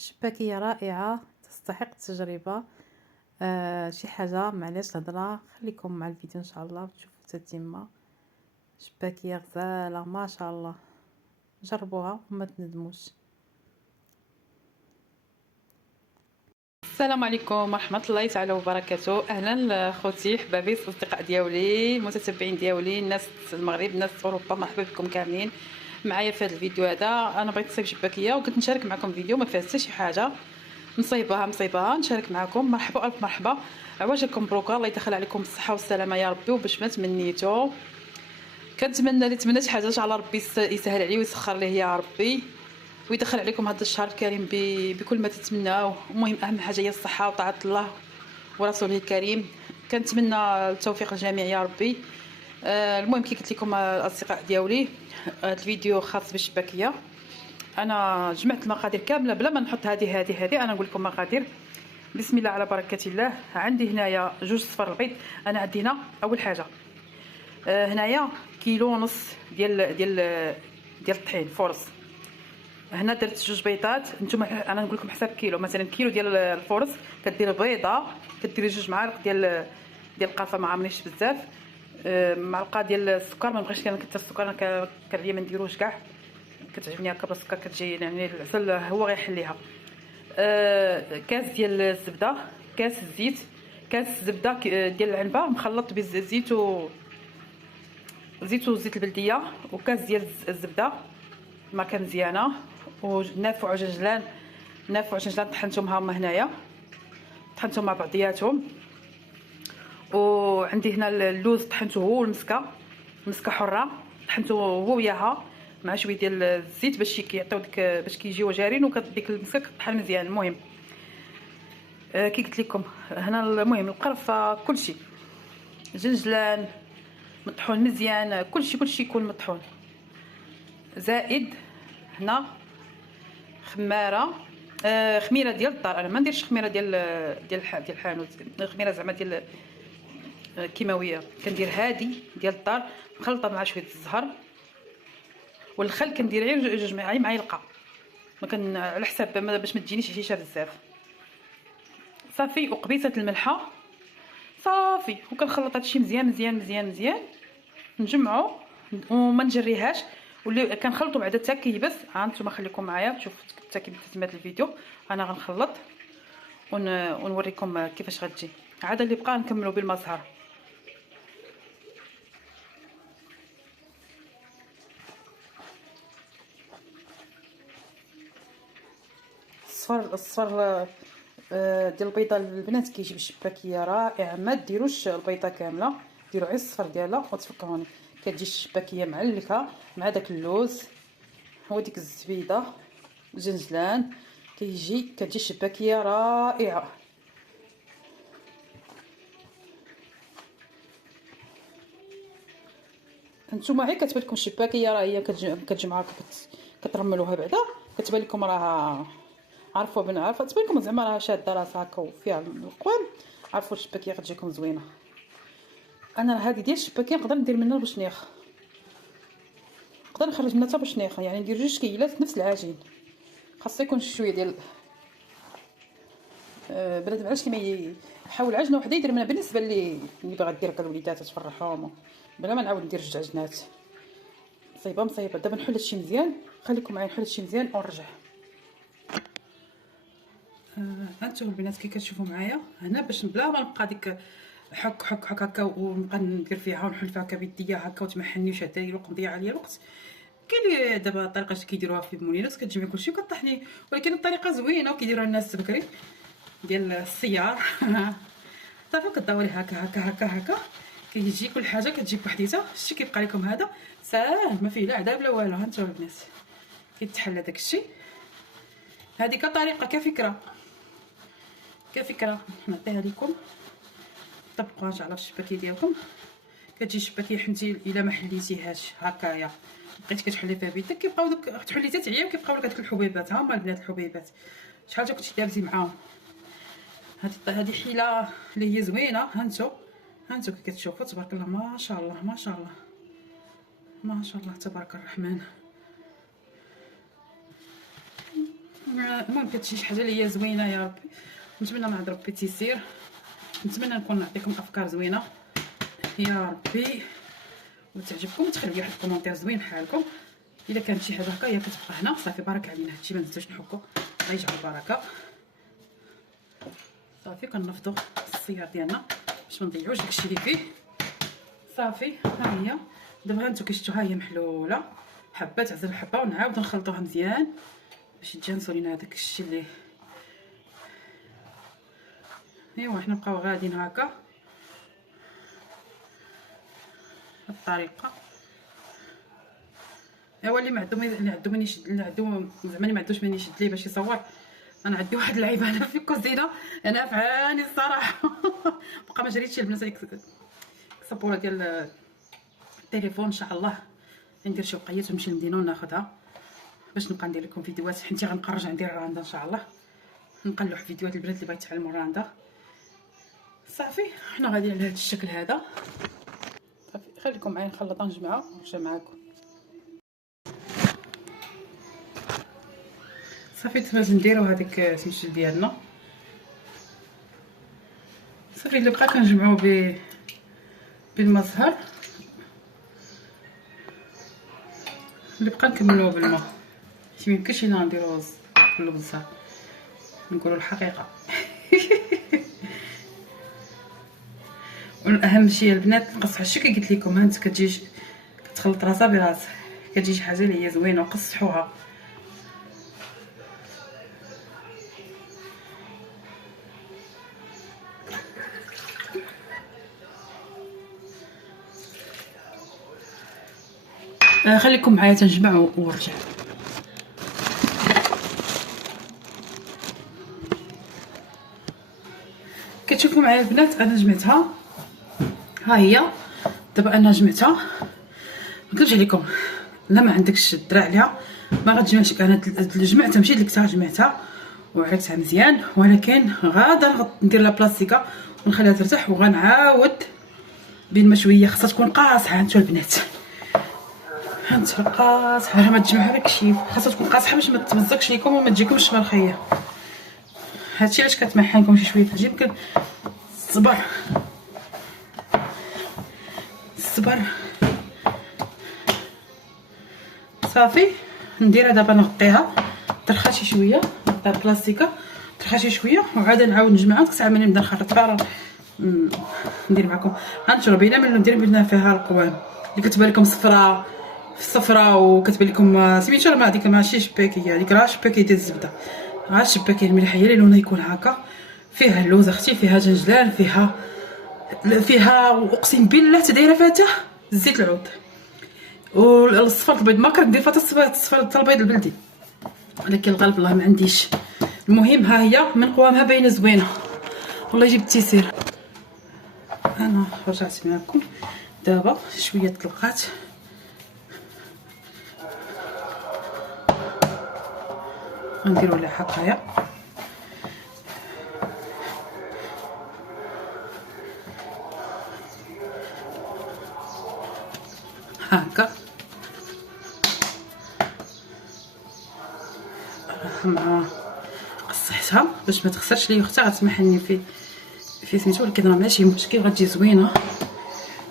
شباكية رائعة تستحق التجربة. شي حاجة معليش الهضرة، خليكم مع الفيديو ان شاء الله وتشوفوا التتمة. شباكية غزالة ما شاء الله، جربوها وما تندموش. السلام عليكم ورحمه الله تعالى وبركاته. اهلا خوتي حبابي الاصدقاء ديالي المتتبعين ديالي، الناس المغرب الناس اوروبا، مرحبا بكم كاملين معايا في هذا الفيديو. هذا انا بغيت نصايب شباكيه وكنت نشارك معكم فيديو ما فيها حتى شي حاجه، مصايبها نشارك معكم. مرحبا الف مرحبا، عواجكم بروكا، الله يدخل عليكم الصحه والسلامه يا ربي وباش ما تمنيتو. كنتمنى اللي تمنى شي حاجه ان شاء الله ربي يسهل عليه ويسخر ليه يا ربي ويدخل عليكم هذا الشهر الكريم بكل ما تتمناوه. المهم اهم حاجه هي الصحه وطاعه الله ورسوله الكريم. كنتمنى التوفيق للجميع يا ربي. المهم كي قلت لكم الاصدقاء ديالي، هذا الفيديو خاص بالشباكيه. انا جمعت المقادير كامله بلا ما نحط هذه انا نقول لكم مقادير. بسم الله على بركه الله. عندي هنايا جوج صفر البيض. انا عندي هنا اول حاجه هنايا كيلو ونص ديال الطحين فرص. هنا درت جوج بيضات. نتوما انا نقول لكم حساب كيلو، مثلا كيلو ديال الفرص كدير بيضه، كديري جوج معالق ديال القرفه ما عامرينش بزاف، معلقه ديال السكر. ما بغيتش كنكثر السكر، انا كنريا ما نديروش كاع، كتعجبني هكا بالسكر كتجي يعني العسل هو غيحليها. كاس ديال الزبده، كاس الزيت، كاس الزبده ديال العنبه مخلط بالزيت وزيت البلديه، وكاس ديال الزبده ماركه مزيانه، ونافع وجنجلان. نافع وجنجلان طحنتهم هما هنايا، طحنتهم مع بعضياتهم. وعندي هنا اللوز طحنته هو والمسكه، مسكه حره طحنته هو وياها مع شويه ديال الزيت باش كيعطيو ديك، باش كيجيو جارين، وكديك المسكه كطحن مزيان. المهم كي قلت لكم هنا المهم القرفه كلشي، جنجلان مطحون مزيان، كلشي يكون مطحون. زائد هنا خماره، خميره ديال الدار. انا ما نديرش خميره ديال الحانوت، خميره زعما ديال كيماويه. كندير هادي ديال الدار مخلطه مع شويه الزهر والخل. كندير غير جوج معالق، ما كان على حساب باش ما تجينيش هشيشه بزاف. صافي، وقبيصه الملحه صافي، وكنخلط هادشي مزيان نجمعو وما نجريهاش. واللي كنخلطو بعدا حتى كيبس. ها نتوما خليكم معايا شوفوا حتى كي تتمات الفيديو. انا غنخلط ونوريكم كيفاش غتجي. عاد اللي بقى نكملوا بالمزهر. الصفر ديال البيضه البنات كيجيب الشباكيه رائعه. ما ديروش البيضه كامله، ديروا غير الصفر ديالها وتفكروني كتجي الشباكيه معلكه مع داك اللوز وديك الزبيده الجنجلان. كتجي الشباكيه رائعه. نتوما غير كتبان لكم الشباكيه راه هي كتجمعوها كترملوها بعدا كتبان لكم راه عرفوا تبان لكم زعما راه شاده راسها هكا وفيها القوام. عرفوا الشباكيه غتجيكم زوينه. انا هذه ديال الشباكيه نقدر ندير منها البشنيخ، نقدر نخرج منها حتى بشنيخ، يعني ندير جوج كيلات نفس العجين. خاص يكون شويه ديال بنادم علاش كيما يحاول عجنه وحده يدير منها. بالنسبه اللي باغا دير هكا الوليدات تفرحهم بلا ما نعاود ندير جوج عجنات. مصايبه. دابا نحل هادشي مزيان، خليكم معايا نحل هادشي مزيان ونرجع. هانتوما البنات كي كتشوفوا معايا هنا، باش بلا ما نبقى ديك حك هكا ونبقى ندير فيها ونحل فيها هكا بيديا هكا وتمحني وشاده لي الوقت مضيع عليا الوقت. كاين اللي دابا الطريقه اللي كيديروها في المولينات كتجمعي كلشي وكطحني، ولكن الطريقه زوينه وكيديروها الناس بكري ديال السيار. صافي كدوري هكا كيجي كل حاجه كتجي بوحديتها. شتي كيبقى لكم هذا ساهل ما فيه لا عذاب لا والو. هانتوما البنات كيتحل هذاك الشيء. هذه كطريقه كفكره نعطيها لكم، طبقوها ان شاء الله في الشباكيه ديالكم. كتجي الشباكيه حنتي الا ما حليتيهاش هكايا بقيتي كتحلي فيها بيدك كيبقاو دوك تحلي حتى تعيا كيبقاو لك هذوك الحبيبات. ها هما البنات الحبيبات شحال كنتي دابزي معاهم. هذه حيله اللي هي زوينه. هانتو كي كتشوفوا تبارك الله ما شاء الله تبارك الرحمن. المهم كتجي شي حاجه اللي هي زوينه يا ربي. نتمنى من عند ربي تيسير، نتمنى نكون نعطيكم افكار زوينه يا ربي وتعجبكم. وتخليو واحد الكومونتير زوين بحالكم. الا كانت شي حاجه هكا هي كتبقى هنا صافي. بارك علينا هادشي ما نزيدوش نحكو، الله يجعل البركه. صافي كنفضوا السيار ديالنا باش ما نضيعوش داكشي اللي فيه. صافي ها هي دابا هانتو كيشتو ها هي محلوله حبه تعزل الحبه، ونعاودو نخلطوها مزيان باش يتجانسوا لينا هذاك الشيء اللي ايوا. حنا نبقاو غاديين هكا بالطريقه. ايوا اللي ما عندو من يشد، اللي عندو زعما اللي ما عندوش من يشد ليه باش يصور. انا عندي واحد اللعيبه انا في الكوزينه، انا فعاني الصراحه. بقى ما جريتش البنات هذيك الصبوره ديال التليفون. ان شاء الله ندير شي وقيات ونمشي للمدينه وناخذها باش نبقى ندير لكم فيديوهات. حنتي غنقرج ندير الراندا ان شاء الله، نقلح فيديوهات البنات اللي بغات يتعلموا الراندا. صافي حنا غاديين على هذا الشكل هذا. صافي خليكم معايا نخلطها نجمعها ونرجع معاكم. صافي دابا نديرو هذيك سميتو ديالنا. صافي اللي بقى كنجمعوه بالماء زهر، اللي بقى نكملوه بالماء. حيت ميمكنش لينا نديروه كله بالزهر، نقولوا الحقيقه. والاهم شيء البنات نقصحوا الشي كي قلت لكم. هانت كتجي كتخلط راسها براسها، كتجي شي حاجه اللي هي زوينه وقصحوها. خليكم معايا تنجمع ونرجع. كتشوفوا معايا البنات انا جمعتها ها هي. دابا انا جمعتها، نكذبش عليكم لا ما عندكش الدراع عليها ما غتجمعش. انا جمعتها ماشي دلكتها، جمعتها وعرفتها مزيان، ولكن غادا ندير لها بلاستيكه ونخليها ترتاح وغنعاود بالماء شويه. خاصها تكون قاصحه هانتو البنات، هانتو قاصحه ما تجمعها داكشي. خاصها تكون قاصحه باش ما تمزقش ليكم وما تجيكمش مرخيه. هادشي علاش كتمحن لكم شي شويه حاجه. يمكن الصبر صافي. نديرها دابا نغطيها ترخى شي شويه، نغطيها بلاستيكه ترخى شي شويه وعاد نعاود نجمعها. ديك الساعه ملي نبدا نخرط فيها ندير معكم. هانتو بينا ملي ندير بنا فيها القوام اللي كتبان لكم صفراء في الصفراء وكتبان لكم سميتو ما هذيك ماشي شباكيه، هذيك راه شباكيه ديال الزبده. ها الشباكيه المليحه هي اللي لونها يكون هكا، فيها اللوز اختي، فيها جنجلان، فيها اقسم بالله تدايره فاتح زيت العود. والصفر البيض ما كندير فيها الصفر البيض البلدي، ولكن الغالب الله ما عنديش. المهم ها هي من قوامها باينه زوينه والله يجيب التيسير. انا رجعت معكم دابا شويه طلقات غنديروا لها حقايا هكا مع قصحتها باش ما تخسرش لي اختها. غتسمحني في سميتو، ولكن راه ماشي مشكل غتجي زوينه.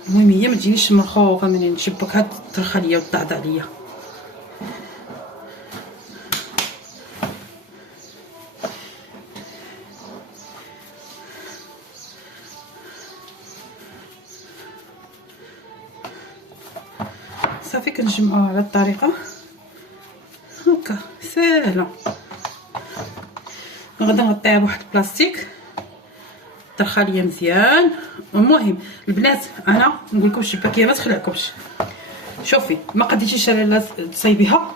المهم هي ما تجينيش مرخوفه ملي نشبكها ترخى ليا وتضعضع ليا. صافي كنجمعوها على الطريقه هكا ساهله. غادي نغطيها بواحد البلاستيك ترخى ليا مزيان. المهم البنات انا نقول لكم الشباكيه ما تخلعكمش. شوفي المقادير لا تصايبيها،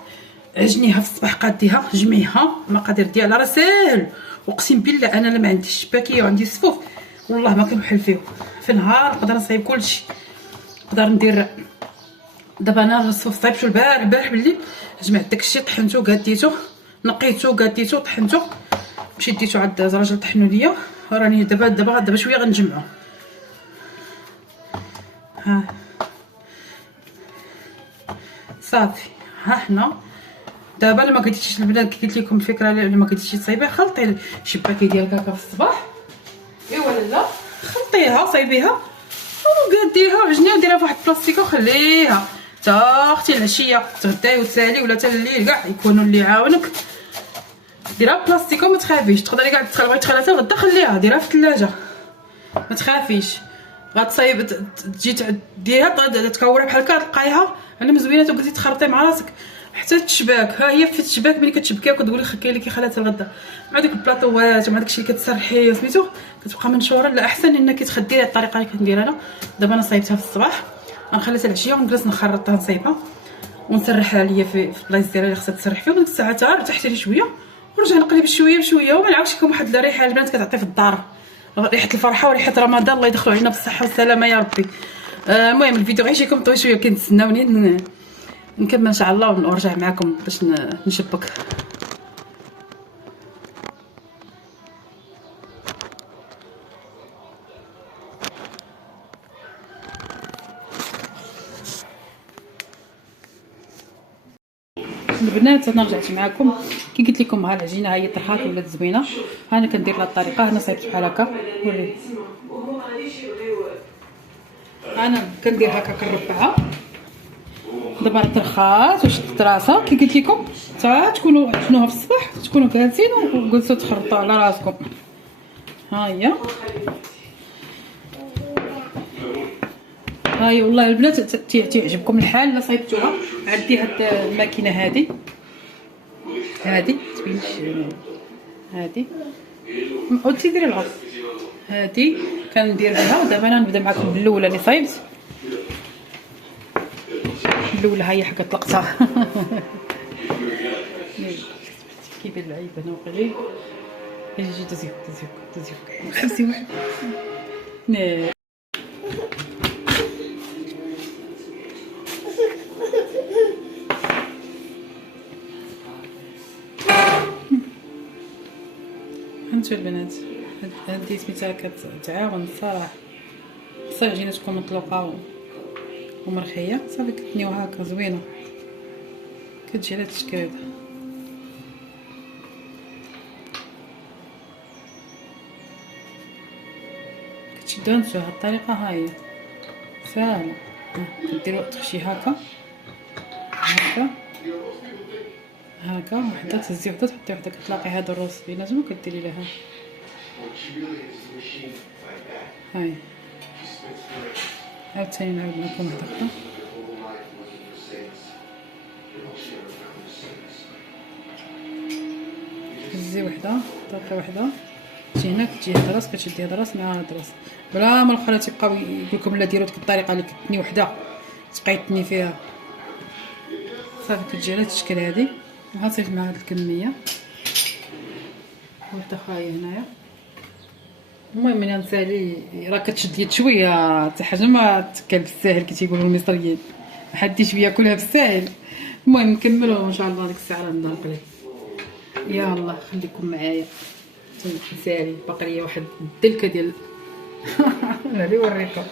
عجنيها في الصباح قاديها جمعيها. المقادير ديالها راه ساهل، اقسم بالله انا لا ما عنديش الشباكيه وعندي الصفوف والله ما كنحل فيه. في نهار نقدر نصايب كلشي، نقدر ندير. دابا انا الصفوف صايبتو البارح بالليل، جمعت داكشي طحنتو قاديتو نقيتو قاديتو طحنتو مشيت ديتو عند راجل طحنو ليا. راني دابا شويه غنجمعو. ها صافي ها حنا دابا لما قلتيش البنات قلت لكم الفكره، لما قلتيش تصايبيها خلطي الشباكه ديالك هكا في الصباح ايوا لا خلطيها صايبيها وقاديها وعجنيها وديرها في واحد البلاستيكه وخليها حتى اختي العشيه تغداي وتسالي ولا حتى الليل كاع يكونوا اللي يعاونك. ديرها بلاستيكه وما تخافيش، تقدري كاع تخليها حتى الغدا خليها ديرها في الثلاجه ما تخافيش. غتصايب تجي ديرها تكورها بحال هكا تلقايها انا مزوينه وقلتي تخرطي مع راسك حتى تشباك. ها هي في الشباك ملي كتشبكيها وكتقولي كاين اللي كيخليها حتى الغدا مع ديك البلاطوات ومع داكشي اللي كتسرحي سميتو كتبقى منشوره. لا احسن انك تخديها الطريقه اللي كندير انا. دابا انا صايبتها في الصباح غنخليها العشيه ونجلس نخرطها نصايبها ونسرحها ليا في البلايص ديالها اللي خصها تسرح فيها. وديك الساعه ارتحت لي شويه ونرجع نقلب شويه بشويه وما نعاودش لكم واحد الريحه البنات كتعطي في الدار، ريحه الفرحه وريحه رمضان. الله يدخلوا علينا بالصحه والسلامه يا ربي. المهم الفيديو غيجيكم طويل شويه كنتسناوني نكمل ان شاء الله ونرجع معكم باش نشبك. البنات انا رجعت معكم كي قلت لكم ها العجينه هي طرحات ولات زوينه. ها انا كندير لها الطريقه. انا صايبت بحال هكا وري انا كندير هكا كنربعها. دابا طرخات وشدت راسها كي قلت لكم حتى تكونوا عجنوها في الصباح تكونوا جالسين وجلسوا تخرطوا على راسكم. ها هي والله البنات تعجبكم الحال الا صايبتوها. عندي هاد الماكينه هادي تبينش هادي ودي ديري العص هادي كندير بها. ودابا انا نبدا معكم بالاولى اللي صايبت. الاولى هي حقت طلقتها كيبان العيب هنا وقليل. يجي تزيق خمسي واحد هانتو البنات. هادي سميتها كتعاون الصراحه. خصها العجينه تكون مطلوقه ومرخيه صافي كتنيوها هكا زوينه كتجي على الشكل هذا. كتشدوها نتوما بهاد الطريقه. ها هي ساهله. كديروا تخشي هكا وحده تهزي وحده تحطي وحده كتلاقي هذا الروز بيناتهم وكديري لها هاي. عاوتاني نعاود لكم واحده اخرى. هزي وحده طلقي وحده تجي هنا كتجي هاد الراس كتشدي هاد الراس مع هاد الراس بلا ما الاخرى تيبقاو يقولكم لا ديروا ديك الطريقه اللي كتني وحده تبقاي تني فيها صافي كتجي على الشكل هادي. وغنصيفط مع هاد الكميه وحده اخرى هنايا. المهم انا نسالي راه كتشد يد شويه حتى حاجه ما تكل بالساهل كي تيقولوا المصريين ما حدش بياكلها بالساهل. المهم نكملوا ان شاء الله ديك الساعه نبدا نقلي. يلا خليكم معايا نسالي باقي لي واحد الدلكه ديال اللي وريكم.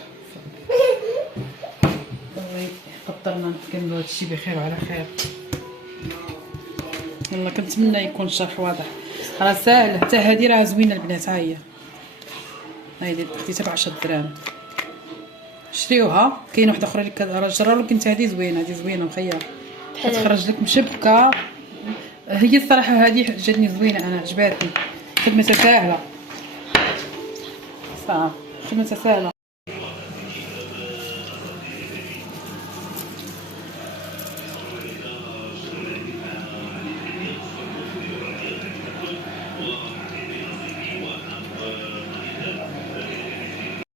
قدرنا نكملوا هادشي بخير وعلى خير. يلا كنتمنى يكون الشرح واضح. راه ساهل حتى هادي راه زوينه البنات. ها هي هايدي ديتها ب10 دراهم شريوها. كاين واحده اخرى اللي كنجرى لكم هادي زوينه. هادي زوينه مخيه كتخرج لك مشبكه. هي الصراحه هادي جاتني زوينه انا عجباتني. خدمتها ساهله صافي خدمتها ساهله.